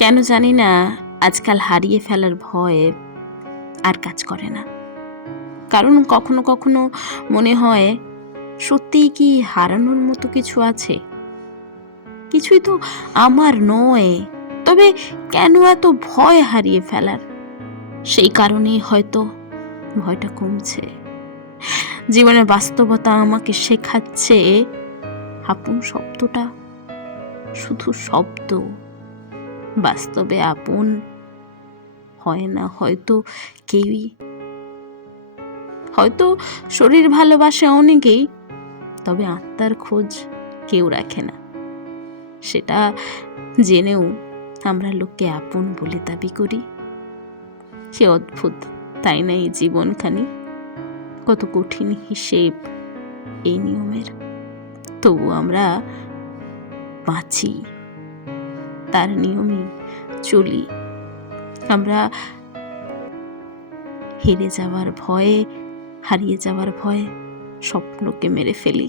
কেন জানি না আজকাল হারিয়ে ফেলার ভয় আর কাজ করে না। কারণ কখনো কখনো মনে হয় সত্যিই কি হারানোর মতো কিছু আছে? কিছুই তো আমার নয়, তবে কেন এত ভয় হারিয়ে ফেলার? সেই কারণেই হয়তো ভয়টা কমছে। জীবনের বাস্তবতা আমাকে শেখাচ্ছে আপন শব্দটা শুধু শব্দ, বাস্তবে আপন হয় না হয়তো কেউই। হয়তো শরীর ভালোবাসে অনেকেই, তবে আত্মার খোঁজ কেউ রাখে না। সেটা জেনেও আমরা লোককে আপন বলে দাবি করি। সে অদ্ভুত, তাই না এই জীবনখানি? কত কঠিন হিসেব এই নিয়মের, তবু আমরা বাঁচি, তার নিয়মে চলি। আমরা হেরে যাওয়ার ভয়ে, হারিয়ে যাওয়ার ভয়ে স্বপ্নকে মেরে ফেলি।